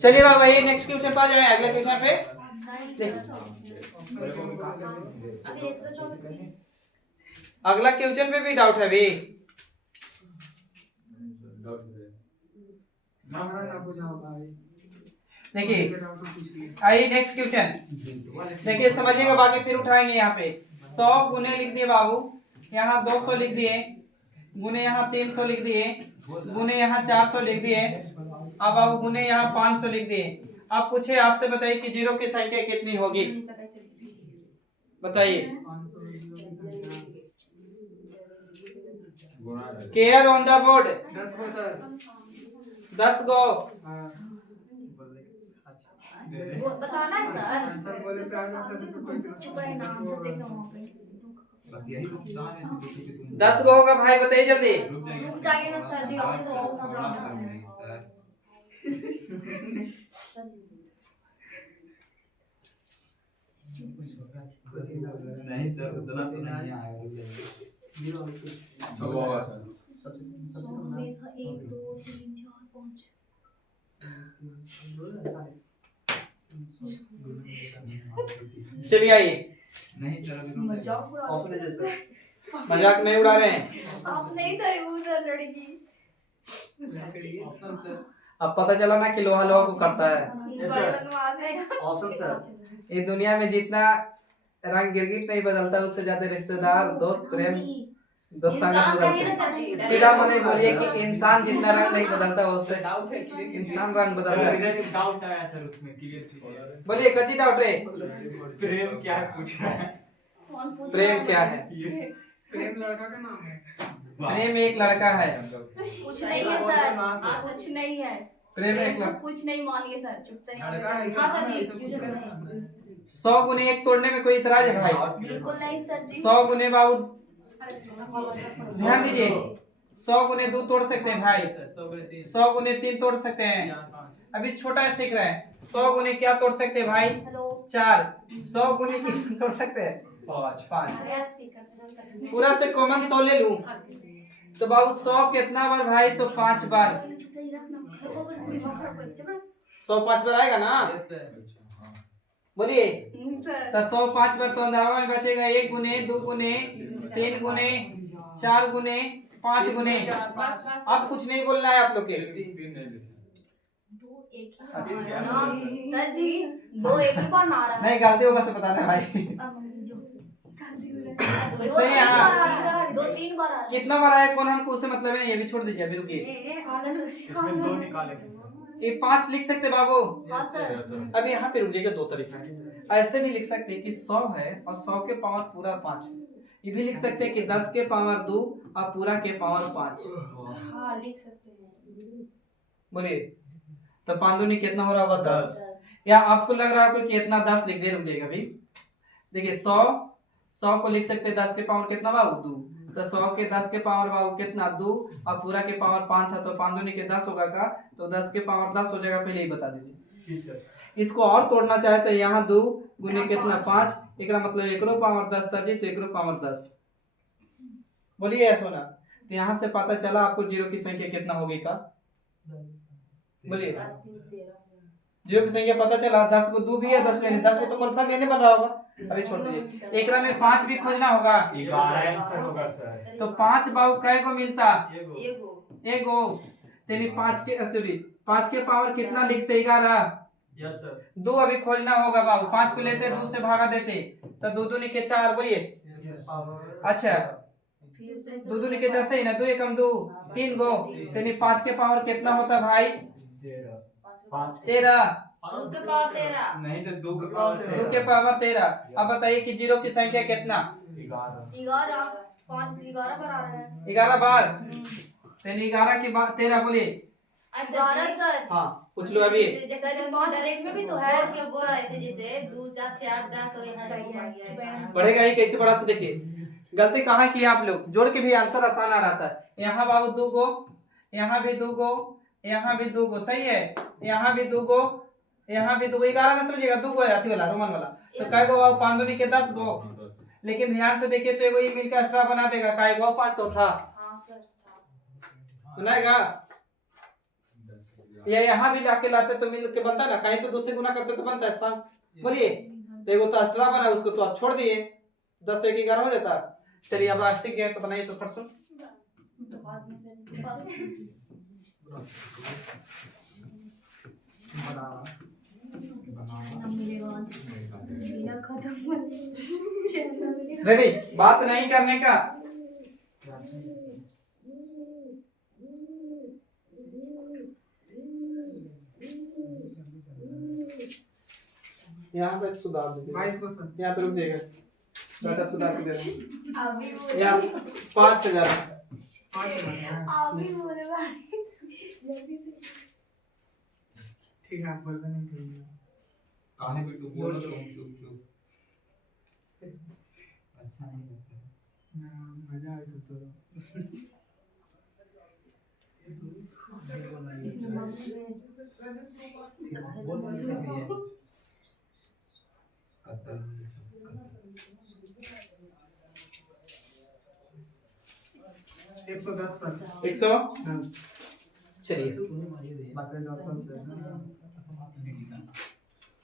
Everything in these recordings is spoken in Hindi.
चलिए बाबा ये नेक्स्ट क्वेश्चन पे आ जाए, अगले क्वेश्चन पे अभी 124 की अगला क्वेश्चन पे भी डाउट है भी। देखिए आइए नेक्स्ट क्वेश्चन, देखिए समझिएगा, बाकी फिर उठाएंगे। यहाँ पे 100 गुने लिख दिए बाबू, यहाँ 200 लिख दिए, गुने यहाँ 300 लिख दिए, गुने यहाँ 400 लिख दिए, अब बाबू गुने यहाँ 500 लिख दिए। अब पूछे आपसे, बताइए कि जीरो की संख्या कितनी होगी, बताइए। Care on the board. 10 गो। वो बताना है सर। चुप रहे ना, आंसर देखना वहाँ पे। बस यही तो काम है कि तुम 10 गो होगा भाई, बताइए जल्दी। रुक जाइए ना सर जी, और तो और बड़ा प्रॉब्लम कर है। रही सर। नहीं सर उतना तो नहीं आएगा। 100 हमेशा 1 2 3 4 5। चलिए आइए, नहीं सर अभी मजाक उड़ा रहे हैं। मजाक नहीं उड़ा रहे हैं। आप नहीं थे उधर लड़की। अब पता चला ना कि लोहा लोहा को करता है। बड़े बदमाश है। Option sir. ये दुनिया में जितना रंग गिरगिट नहीं बदलता, उससे ज्यादा रिश्तेदार, दोस्त, प्रेम, दोस्त संगत इंसान कहीं ना बदलते हैं। सर जी। सीधा मने बोलिए कि इंसान जितना रंग नहीं बदलता, उससे इंसान रंग बदलता है। इधर एक डाउट आया सर, उसमें क्लियर बोलिए कच्ची डाउट रे, प्रेम क्या है पूछ रहा है। कौन पूछ प्रेम रहा है? क्या है? प्रेम लड़का का नाम है। प्रेम एक लड़का है। कुछ नहीं है सर, कुछ नहीं है। प्रेम एक तो लड़का। कुछ नहीं मानिए सर, चुप तो लड़का है नहीं। क्या? हाँ सर जी, नाम है, क्यों जब इसको नहीं? 100 गुने 1 तोड़ने में कोई इतराज है भाई? बिल्कुल नहीं सर जी। 100 गुने बाबू ध्यान दीजिए, 100 गुने 2 तोड़ सकते हैं भाई, 100 गुने 3 तोड़ सकते हैं। अभी छोटा है सीख रहे हैं। 100 गुने क्या तोड़ सकते हैं भाई? हेलो 4। 100 गुने कितने तोड़ सकते हैं? 5। अरे स्पीकर पूरा से कॉमन 100 ले लूं तो बाबू 100 कितना बार भाई? तो 5 बार। 100 5 बार आएगा ना? बोलिए तो 100 5 बार तो अंदर में बचेगा 1 गुने 2 गुने 3 गुने 4 गुने 5 गुने। बस बस अब कुछ नहीं बोलना है आप लोग के। दो एक ही बार आ रहा है। सर जी 2 एक ही बार ना आ रहा है। नहीं गलती होगा से बताना भाई। सही है, हाँ। 2 3 बार आ रहा है। कितना बार आया कौन हमको उससे मतलब है नहीं, ये भी छोड़ दीजिए अभी, रुकिए। इसमें 2 निकालेंगे। ये 5 लिख सकते बाबू। हाँ सर। अब यहाँ पे रुकिएगा, 2 तरीका है। ऐसे भी लिख सकते हैं कि 100 है और 100 के पावर पूरा 5 है। ये भी लिख सकते हैं कि 10 के पावर 2 और पूरा के पावर 5। हाँ लिख सकते हैं। बोलिए तो 5 दूनी कितना हो रहा होगा? 10। या आपको लग रहा होगा कि इतना 10 लिख दे, रुक जाएगा अभी। देखिए 100 को लिख सकते हैं 10 के पावर कितना बाबू? 2। तो 100 के 10 के पावर बाबू कितना? 2 और पूरा के पावर 5 था, तो 5 दूनी के 10 होगा का, तो 10 के पावर 10 हो जाएगा। पहले ही बता दीजिए। इसको और तोड़ना चाहे तो यहाँ 2 गुने कितना? 5। एक मतलब एकरो पावर 10 सर जी, तो एकरो पावर 10। बोलिए ऐसा ना, तो यहाँ से पता चला आपको जीरो की संख्या कितना होगी का? बोलिए 10 3 13 जीरो की संख्या पता चला। 10 को 2 भी है, 10 लेने 10 को तो कन्फर्म लेने बन रहा होगा। अभी छोड़ दीजिए, एकरा में 5 भी खोजना होगा। 11 आंसर होगा सर। तो 5 बाबू कै को मिलता? एगो एगो। तेरी 5 के सॉरी 5 के पावर कितना लिखते? 11। Yes sir. 2 अभी खोजना होगा बाबू। 5 को लेते 2 से भागा देते तो 2 दूनी के 4। बोलिए अच्छा, फिर से 2 दूनी के 4 सही ना? 2 एकम 2 3 गो। तेरी 5 के पावर कितना होता भाई? 13। 2 के पावर 13। नहीं सर 2 के पावर 2 के पावर 13। अब बताइए कि जीरो की संख्या कितना? 11 5 11 बार आ रहा है। 11 बार। तेरी 11 के बाद 13। बोलिए 11 सर। हाँ पूछ लो अभी। सर 5 इसमें भी तो है के बोल रहे थे, जैसे 2 4 6 8 10 और यहाँ चाहिए। बढ़ेगा ही कैसे बड़ा से? देखिए गलती कहाँ की आप लोग, जोड़ के भी आंसर आसान आ रहा था। यहाँ बाबू 2 गो, यहाँ भी 2 गो, यहाँ भी 2 गो, सही है। यहाँ भी 2 गो, यहाँ भी 2 गो। 11 ना समझिएगा, 2 गो है अथी वाला रोमन वाला। तो कै गो बाबू? 5 दूनी के 10 गो। लेकिन ध्यान से देखिए तो एगो ये मिलकर एक्स्ट्रा बना देगा। कै गो? 5 तो था, हाँ सर। सुनाएगा या यहाँ भी लाके लाते तो मिल के बनता ना, कहीं तो 2 से गुना करते तो बनता है सम। बोलिए तो एगो तो एक्स्ट्रा बना, उसको तो आप छोड़ दिए, 10 1 11 हो जाता। चलिए अब आप सीख गए तो बनाइए तो फट सुन। रेडी, बात नहीं करने का। यहाँ पे सुधार दीजिए, 22%। यहाँ पे रुक जाइएगा, डाटा सुधार के दे रहा हूँ। अभी यहाँ 5000 अभी बोले भाई जल्दी से। ठीक है, आप बोल नहीं करिए। कहानी पे तू बोलो तो हम चुप चुप अच्छा नहीं लगता है। मजा आया तो बोल बोल के दिए कत्ल 110 100। चलिए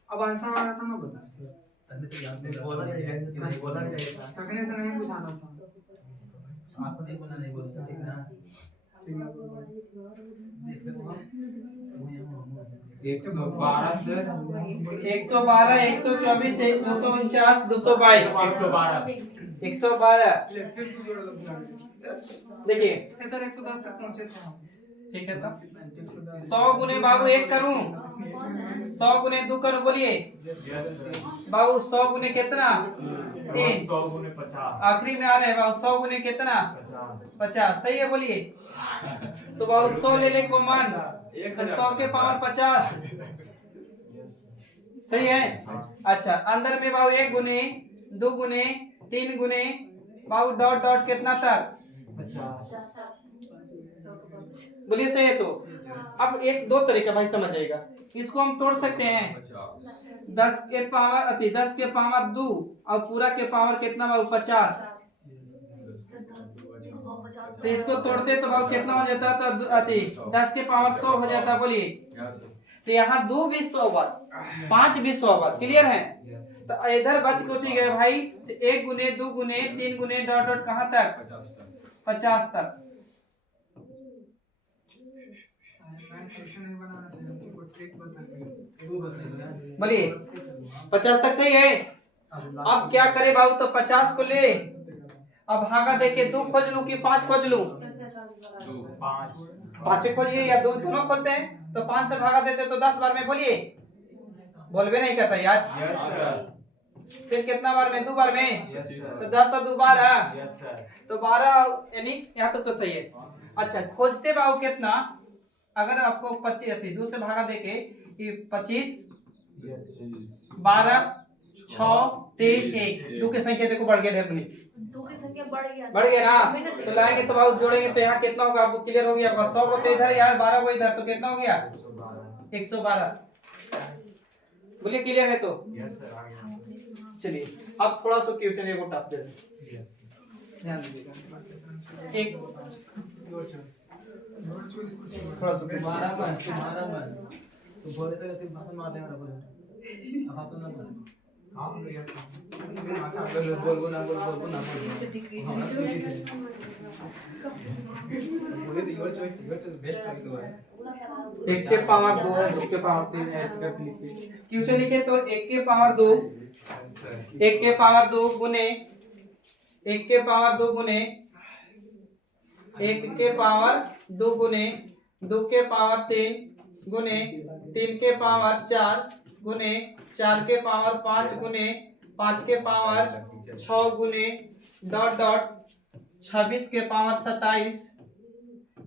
अब आंसर आ रहा था ना, बता तने तो याद नहीं बोला नहीं तकने से नहीं पूछा था। आपको नहीं बोला नहीं बोला ठीक ना ठीक है, देख लो आप 112 सर, 112 124 249 222 112। फिर तू जोड़ लो। देखिए सर 110 तक पहुंचे थे हम। ठीक है, तो 110 100 गुने बाबू 1 करूं, 100 गुने 2 करूं, बोलिए बाबू 100 गुने कितना 3, 100 गुने 50 आखिरी में आ रहे हैं बाबू 100 गुने कितना 50, सही है बोलिए। तो बाबू 100 ले ले कॉमन, तो 100 के पावर 50 सही है। अच्छा अंदर में बाबू 1 गुने 2 गुने 3 गुने बाबू डॉट डॉट कितना तक 50, बोलिए सही है। तो अब एक दो तरीका भाई समझ जाएगा, इसको हम तोड़ सकते हैं 10 के पावर 2 और पूरा के पावर कितना बाबू 50, तो इसको तोड़ते तो बाबू कितना हो जाता, तो 10 के पावर 100 हो जाता, बोलिए। तो यहाँ 2 भी 100 बार 5 भी 100 बार, क्लियर है। तो इधर बच कुछ गए भाई, तो 1 गुने 2 गुने 3 गुने डॉट डॉट कहाँ तक 50 तक। ऐसे नहीं बनाना चाहिए, हमको ट्रिक बताइए। बोलिए 50 तक सही है। अब क्या करे बाबू, तो 50 को ले, अब भागा देके 2 खोज लूं कि 5 खोज लूं, 5 खोजिए या 2 दोनों खोजते हैं, तो 5 से भागा देते तो 10 बार में, बोलिए बोलबे नहीं करता यार। फिर कितना बार में 2 बार में, तो 10 और 2 12, तो 12 यानी यहाँ तक तो सही है। अच्छा खोजते बाबू कितना, अगर आपको 25 2 से भागा देके 25 12 6 3 1, 2 की संख्या देखो बढ़ गया ढेर बनी, 2 की संख्या बढ़ गया ना, तो लाएंगे तो बाबू जोड़ेंगे तो यहाँ कितना होगा आपको क्लियर हो गया। 100 को तो इधर यार 12 को इधर, तो कितना हो गया 112, बोलिए क्लियर है। तो चलिए अब थोड़ा सा क्वेश्चन एक टफ दे ध्यान दीजिएगा, एक थोड़ा सा तुम्हारा मन तो बोले तो तुम बात मार देना बोल अब तो ना बोल हां बोल ना बोले तो योर चॉइस बेस्ट चॉइस है। 1 के पावर 2 है, 2 के पावर 3 है, ऐसे करके लिखिए। क्वेश्चन लिखे तो 1 के पावर 2 1 के पावर 2 गुने 1 के पावर 2 गुने 1 के पावर 2 गुने 2 के पावर 3 गुने 3 के पावर 4 गुने 4 के पावर 5 गुने 5 के पावर 6 गुने डॉट डॉट 26 के पावर 27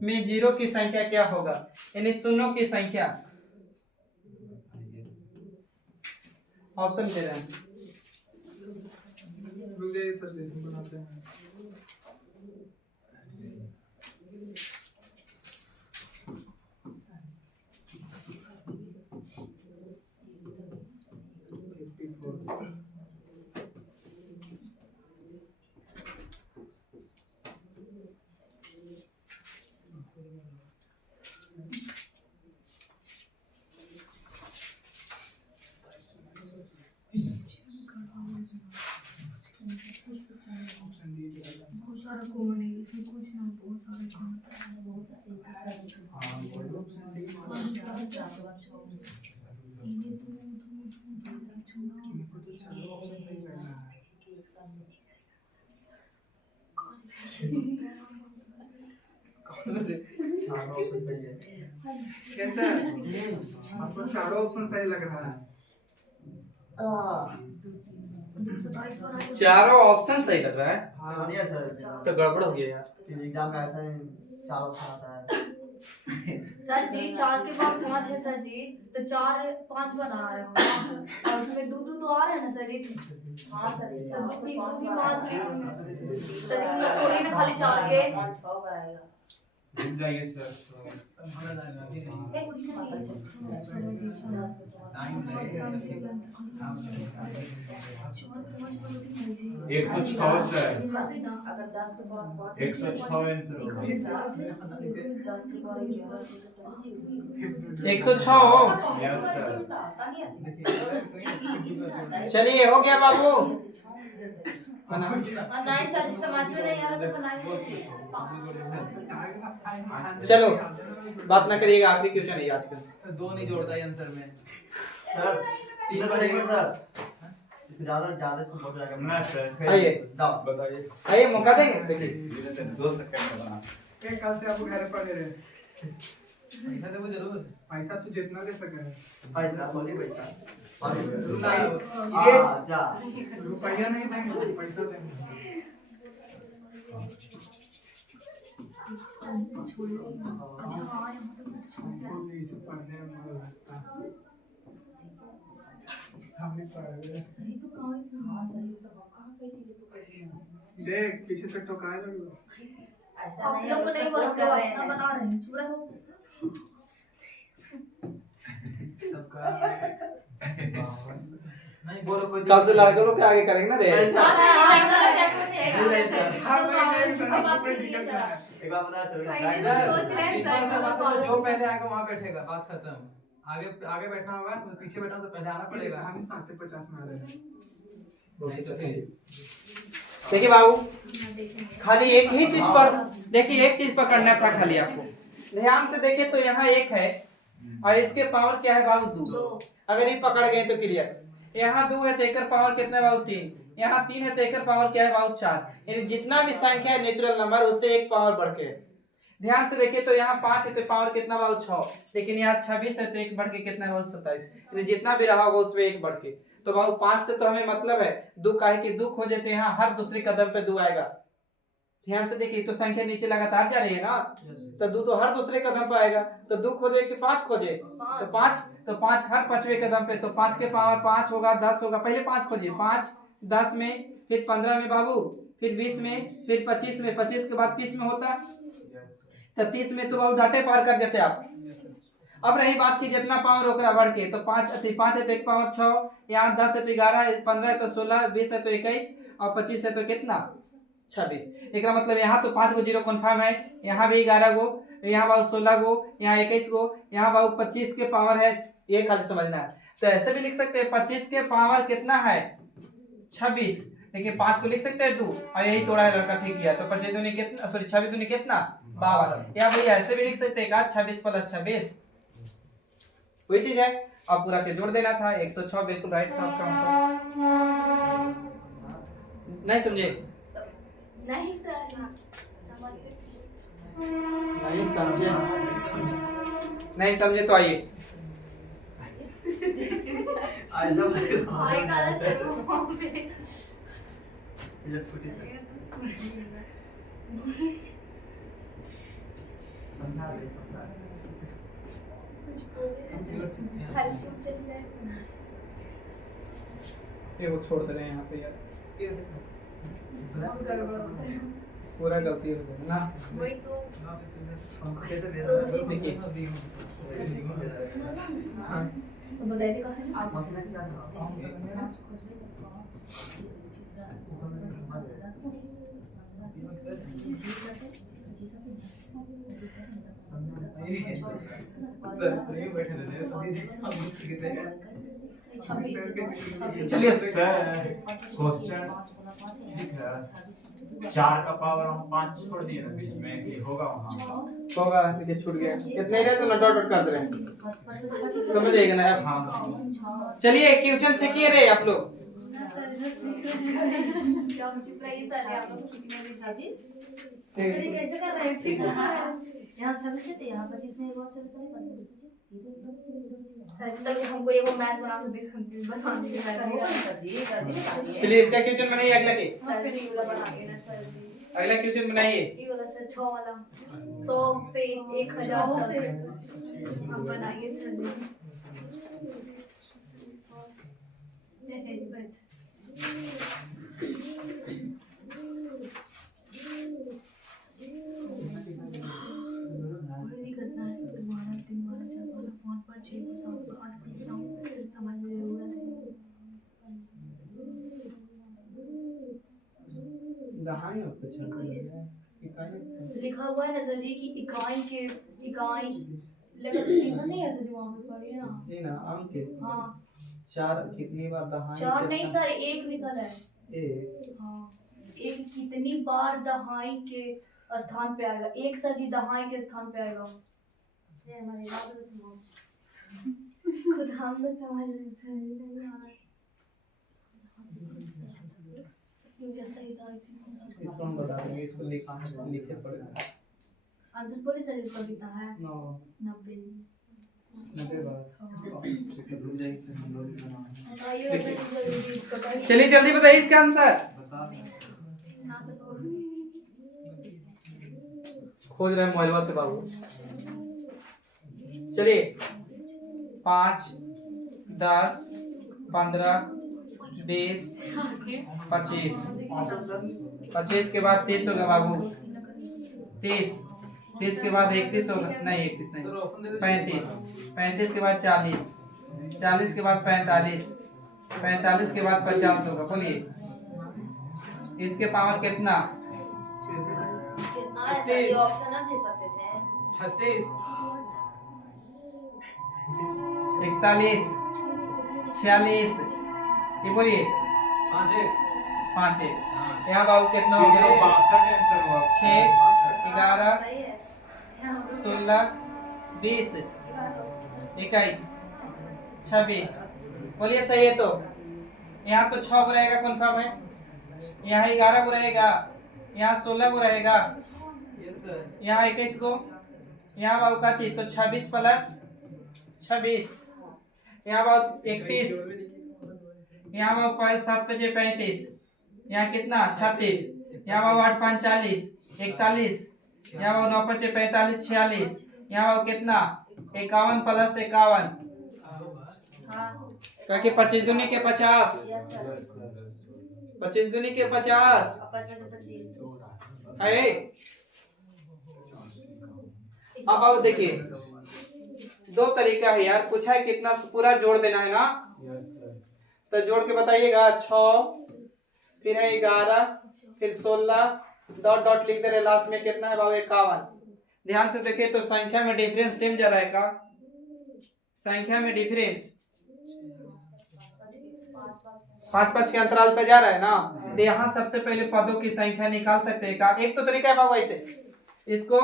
में जीरो की संख्या क्या होगा, यानी शून्यों की संख्या। ऑप्शन दे रहे हैं, रुक जाइए सर, बनाते हैं। हाँ बोलो ऑप्शन डी इनको तो चारों ऑप्शन सही लग रहा है चारों ऑप्शन सही है। कैसा है आपको चारों ऑप्शन सही लग रहा है चारों ऑप्शन सही लग रहा है हाँ बढ़िया सर। तो गड़बड़ हो गया यार। फिर एग्जाम में ऐसा चार ऑप्शन आता है। सर जी 4 के बाद 5 है सर जी, तो 4 5 बनाया हो और उसमें दो तो आ रहा है ना सर जी। हाँ सर जी, कुछ भी 5 लिखूंगा सर जी, मतलब थोड़ी ना खाली 4 के 5 6 कराएगा। मिल जाएंगे सर हमें लगेगा कि नहीं। एक सौ छः सर अगर 10 के बाद 5 106 आंसर होगा 10 के बाद 106 हो। यस सर चलिए हो गया बाबू। नहीं सर जी, समझ में नहीं आ रहा तो बनाइए जी। चलो बात ना करिएगा, आखिरी क्वेश्चन है आज का। दो नहीं जोड़ता है आंसर में सर। 3 बनेगा सर। ज्यादा इसको बहुत जाएगा ना सर आइए दाओ बताइए आइए मौका देंगे। देखिए 2 सेकंड में बना एक कल से आपको घर पड़े रहे पैसा तो जरूर पैसा तो जितना दे सके पैसा बोली पैसा नहीं, ये जा रुपया नहीं देंगे पैसा देंगे हमको भी इसे पढ़ने में मन लगता है हम भी पढ़ रहे देख पीछे से टोकाए लोग ऐसा नहीं, लोग नहीं वर्क कर रहे हैं, बना रहे हैं, चुरा हो। सबका नहीं बोलो कोई कल से लड़के लोग के आगे करेंगे ना रे। हाँ सर, जैकेट हर कोई रहेगा। एक बात बता सर कहीं तो सोच रहे हैं सर, बात करो, जो पहले आएगा वहां बैठेगा, बात खत्म। आगे आगे बैठना होगा, पीछे बैठा तो पहले आना पड़ेगा। हम 750 में आ रहे हैं नहीं तो फिर देखिए बाबू, खाली एक ही चीज पर देखिए, एक चीज पकड़ना था खाली आपको। ध्यान से देखिए तो यहाँ 1 है और इसके पावर क्या है बाबू 2। अगर ये पकड़ गए तो क्लियर। यहाँ 2 है तो एकर पावर कितना है बाबू 3। यहाँ 3 है तो एकर पावर क्या है बाबू 4। यानी जितना भी संख्या है नेचुरल नंबर उससे 1 पावर बढ़ के। ध्यान से देखिए तो यहाँ 5 है तो पावर कितना बाबू 6। लेकिन यहाँ 26 है तो 1 बढ़ के कितना है बाबू 27। यानी जितना भी रहा होगा उसमें 1 बढ़ के। तो बाबू 5 से तो हमें मतलब है 2 काहे कि 2 खोजे तो यहाँ हर दूसरे कदम पे 2 आएगा। ध्यान से देखिए तो संख्या नीचे लगातार जा रही है ना, तो 2 तो हर दूसरे कदम पे आएगा। तो 2 खोजे कि 5 खोजे तो 5 हर 5वें कदम पे। तो 5 के पावर 5 होगा 10 होगा। पहले 5 खोजिए, 5 10 में, फिर 15 में बाबू, फिर 20 में, फिर 25 में, 25 के बाद 30 में होता। तो 30 में तो बाबू डाटे पार कर देते आप। अब रही बात की जितना पावर ओकरा बढ़ के, तो 5 है तो 1 पावर 6, यहाँ 10 है तो 11, 15 है तो 16, 20 है तो 21 और 25 है तो कितना 26। एक मतलब यहाँ तो 5 गो जीरो कन्फर्म है, यहाँ भी 11 गो, यहाँ बाबू 16 गो, यहाँ 21 गो, यहाँ बाबू 25 के पावर है। ये खाली समझना है। तो ऐसे भी लिख सकते हैं 25 के पावर कितना है 26। देखिए 5 को लिख सकते हैं 2 और यही तोड़ा है लड़का, ठीक किया। तो 25 दूनी कितना, सॉरी 26 दूनी कितना 52। या भाई ऐसे भी लिख सकते हैं 26 + 26 वही चीज है। अब पूरा के जोड़ देना था। 106 बिल्कुल राइट था आपका आंसर। नहीं समझे? नहीं सर, नहीं समझे? नहीं समझे तो आइए। भाई काला सर मुंह पे ये फुटी से समझा दे समझा कुछ बोले खाली चुप चल रहे हैं। ये वो छोड़ दे रहे हैं यहाँ पे यार, पूरा गलती हो गई ना। वही तो देखिए हाँ तो बताइए कहाँ है आप? मसला क्या था? चलिए सर क्वेश्चन दिख रहा है 4 का पावर हम 5 छोड़ दिए ना बीच में कि होगा वहाँ होगा देखिए छूट गया कितने रहे तो ना डॉट डॉट कर दे रहे हैं समझ आएगा ना आप। हाँ चलिए क्वेश्चन सीखिए रे आप लोग। क्या मुझे प्राइस आ रहा है आप लोग को सीखने में चाहिए सर ये कैसे कर रहे हैं ठीक है यहाँ 26 थे यहाँ 25 में एक और 26 है 25 सर तक हमको एगो मैथ बना के बनाने के लिए चलिए इसका क्वेश्चन बनाइए अगला के सर जी वाला बना के ना सर जी अगला क्वेश्चन बनाइए। ये वाला सर 6 वाला 100 से 1000 से आप बनाइए सर जी कोई दिक्कत ना है तुम्हारा 3 12 4 12 5 5 6 7 8 9 समझ में जरूरत है दहाई उसको चल रही है इकाई लिखा हुआ है ना सर जी कि इकाई लेकिन लिखा नहीं है सर जी वहाँ पे पढ़िए ना ये ना अंक के हाँ 4 कितनी बार दहाई 4 नहीं सर 1 लिखा है एक हाँ एक कितनी बार दहाई के स्थान पे आएगा एक सर जी दहाई के स्थान पे आएगा खुद हम तो समझ नहीं सही था इसको हम बता देंगे इसको लिखे पड़ेगा आंसर बोले सर इसका कितना है 9 90 90 बार चलिए जल्दी बताइए इसका आंसर खोज रहे हैं मोबाइल से बाबू। चलिए 5 10 15 20 25 25 के बाद 30 होगा बाबू 30 30 के बाद 31 होगा नहीं 31 नहीं 35 35 के बाद 40 40 के बाद 45 45 के बाद 50 होगा बोलिए इसके पावर कितना कितना है सर ये ऑप्शन आप दे सकते थे 36 41 46 ये बोलिए 5 5 यहाँ बाबू कितना हो गया 62 आंसर हुआ 6 11 सही है 16 20 21 26 बोलिए सही है तो यहाँ तो 6 को रहेगा कन्फर्म है यहाँ 11 को रहेगा यहाँ 16 को रहेगा यहाँ 21 को यहाँ बाबू का चीज तो 26 प्लस 26 यहाँ बाबू 31 यहाँ बाबू 7 5 35 यहाँ कितना 36 यहाँ बाबू 8 5 40 41 यहाँ बाबू 9 5 45 46 यहाँ बाबू कितना 51 प्लस 51 ताकि 25 दूनी के 50 25 दूनी के 50 है। अब देखिए 2 तरीका है यार पूछा है कितना पूरा जोड़ देना है ना तो जोड़ के बताइएगा 6 फिर है 11 फिर 16 डॉट डॉट लिख दे रहे लास्ट में कितना है बाबू 51। ध्यान से देखिए तो संख्या में डिफरेंस सेम जा रहा है का संख्या में डिफरेंस 5 के अंतराल पे जा रहा है ना तो यहाँ सबसे पहले पदों की संख्या निकाल सकते हैं का एक तो तरीका है बाबू ऐसे इसको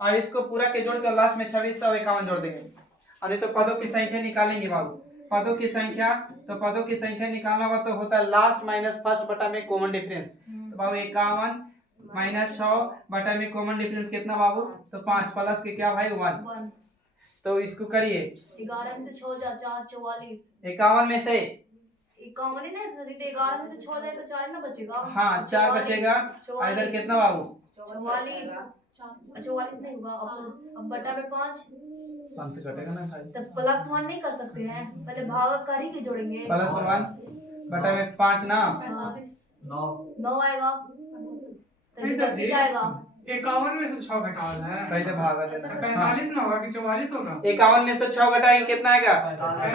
और इसको पूरा के जोड़ कर लास्ट में 2651 जोड़ देंगे और नहीं तो पदों की संख्या निकालेंगे बाबू पदों की संख्या तो पदों की संख्या निकालना होगा तो होता है लास्ट माइनस फर्स्ट बटा में कॉमन डिफरेंस तो बाबू 51 माइनस 6 बटा में कॉमन डिफरेंस कितना बाबू तो 5 प्लस के क्या भाई 1 तो इसको करिए 11 में से 6 जा 4 44 51 में से 51 ही ना सर जी 11 में से 6 जाए तो 4 ना बचेगा हाँ 4 बचेगा इधर कितना बाबू 44 नहीं होगा अब बटा में 5 से कटेगा ना तब प्लस 1 नहीं कर सकते हैं पहले भागाकार ही के जोड़ेंगे प्लस 1 बटा में 5 ना 9 आएगा तो नहीं इसका सर जी। कितना आएगा 51 में से 6 घटाना है पहले भागा देना 45 में होगा कि 44 होगा 51 में से 6 घटाएंगे कितना आएगा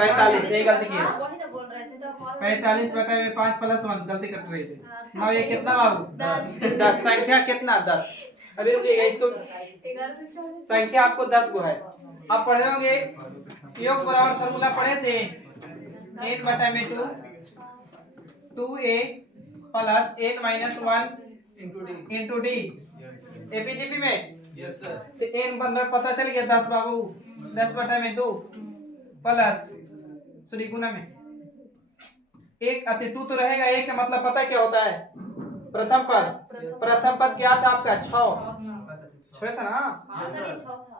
45 ये गलती की वही ना बोल रहे थे तो 45 बटा में 5 प्लस 1 गलती कर रहे थे ना ये कितना बाबू 10 10 संख्या कितना 10 अभी रुकिएगा इसको 11 से 40 संख्या आपको 10 को है आप पढ़े होंगे योग बराबर फॉर्मूला पढ़े थे n बटा में 2 2a plus n minus 1 into D AP GP में यस सर तो एन बन पता चल गया 10 बाबू 10/2 प्लस सॉरी गुना में एक अति 2 तो रहेगा। एक का मतलब पता क्या होता है? प्रथम पद क्या था आपका? 6 था ना? हाँ सर ये 6 था।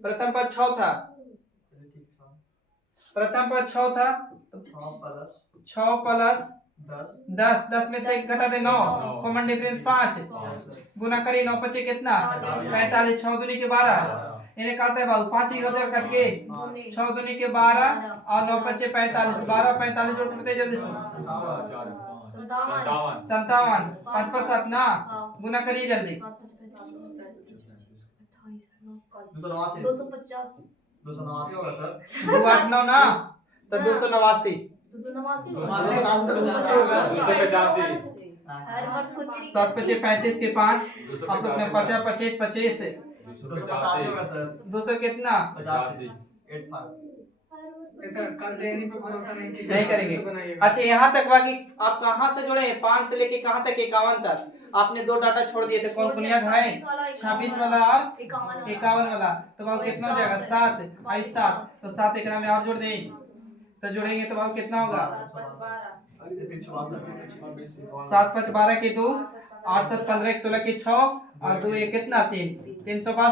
प्रथम पद 6 था। प्रथम पद 6 था। 6 प्लस 10 में से 1 घटा दे 9 कॉमन डिफरेंस 5 गुना करिए 9 5 कितना 45 6 दूनी के 12 इन्हें काटे बाबू 5 ही होते कट के 6 दूनी के 12 और 9 5 45 12 45 जोड़ करते जल्दी से 57 5 पर 7 ना गुना करिए जल्दी 250 2 8 9 ना तो 289 7 5 35 के 5 अब तो 50 25 25 200 कितना सर कल से इन्हीं पे भरोसा नहीं कीजिए। नहीं करेंगे। बनाइएगा। अच्छा यहाँ तक बाकी आप कहाँ से जुड़े हैं? 5 से लेके कहाँ तक? 51 तक आपने 2 डाटा छोड़ दिए थे। कौन कौन याद है? 26 वाला और 51 वाला। तो बाबू कितना हो जाएगा? 7 और 7 तो 7 एकरा में और जोड़ दें तो जोड़ेंगे तो बाबू कितना होगा? 7 5 12 के 2 8 7 15 1 16 के 6 और 2 1 कितना 3 362 हाँ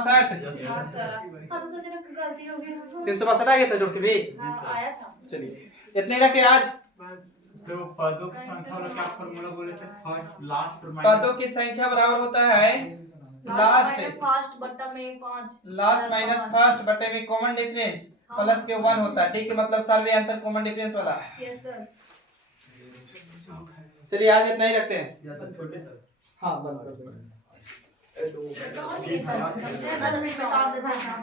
सर हम सोच रहे हैं गलती हो गई। 362 आ गया था जोड़ के भी। हाँ आया था। चलिए इतने रखे आज। बस तो पदों की संख्या वाला क्या फॉर्मूला बोले थे? फर्स्ट लास्ट और पदों की संख्या बराबर होता है लास्ट फर्स्ट बट्टा में 5 लास्ट माइनस फर्स्ट बटे में कॉमन डिफरेंस प्लस के 1 होता है। ठीक है मतलब सर्वे अंतर कॉमन डिफरेंस वाला। Yes sir. चलिए आज इतना ही रखते हैं। हाँ बंद कर दो। मैं 10 मिनट में डाल देता हूं।